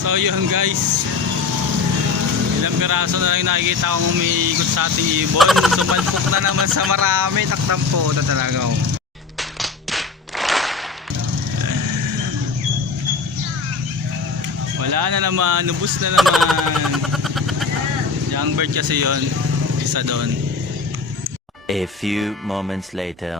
So yun guys, ilang piraso na lang nakikita kong umiikot sa ating ibon. Sumalpok na naman sa marami. Taktampo na talaga ako. Wala na naman, nubos na naman. Young bird kasi yun, isa doon. A few moments later.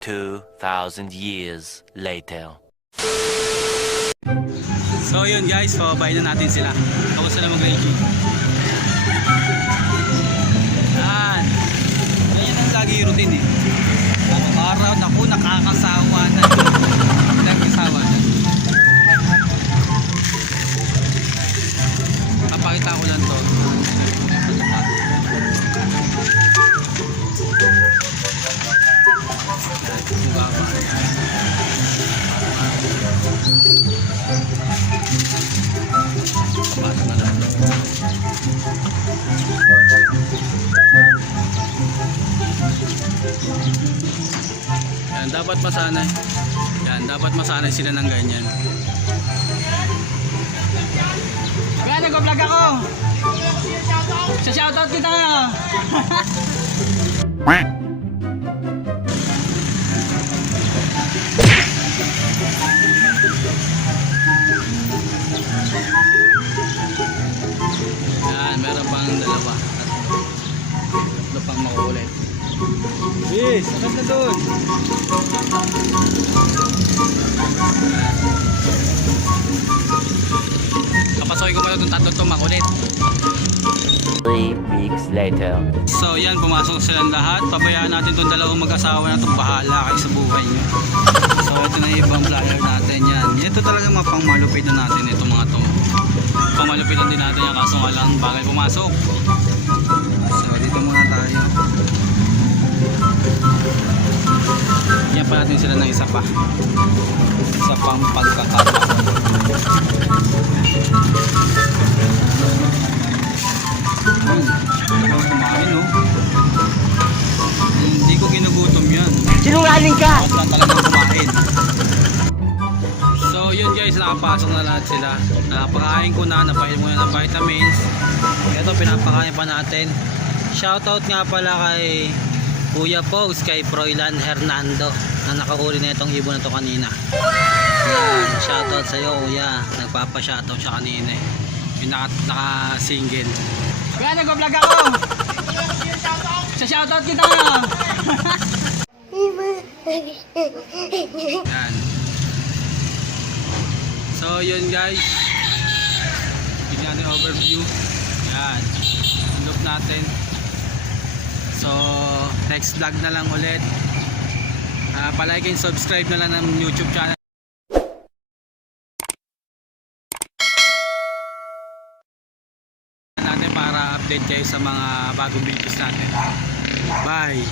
$2,000 later. So yun guys, pababayin na natin sila. Ako sila mag-review. Yan. Ganyan ang lagi yung routine eh. Araw na ako nakakasawa na. Nagkasawa na. Kapakita ko lang to. Yan, dapat masanay. Yan, dapat masanay sila ng ganyan. Kaya nag-vlog ako. Sa shoutout kita. Yan, meron pang dalawa. Tatlo pang makukulit. Yes, sakas na doon. Kapasoy ko pala itong tatlo itong makulit. 3 weeks later. So yan, pumasok silang lahat. Pabayaan natin itong dalawang mag-asawa na itong bahala kayo sa buhay nyo. So ito na yung ibang flyer natin yan. Ito talaga mga pangmalupit na natin itong mga to. Pangmalupitan din natin yan kaso nga lang bagay pumasok. So dito muna tayo. Yan pa natin sila ng isa pa. Isa pang pagkakata. Kumain no. Hindi ko ginugutom yan. Sinungaling ka! Bakit lang talagang kumain. So yun guys, nakapasok na lahat sila. Napakain ko na, napain ko na ng vitamins. Ito pinapakain pa natin. Shoutout nga pala kay Kuya Pogs, kay Froilan Hernando na nakahuli na itong ibon na to kanina. Yan, shoutout sa iyo kuya. Nagpapa-shoutout siya kanina eh. Yung naka-single. Kaya nag-vlog ako. Sa shoutout kita. Yan. So yun guys, bigyan natin overview. Yan, look natin. So next vlog na lang ulit. Palike and subscribe na lang ng YouTube channel natin para update kayo sa mga bagong videos natin. Bye.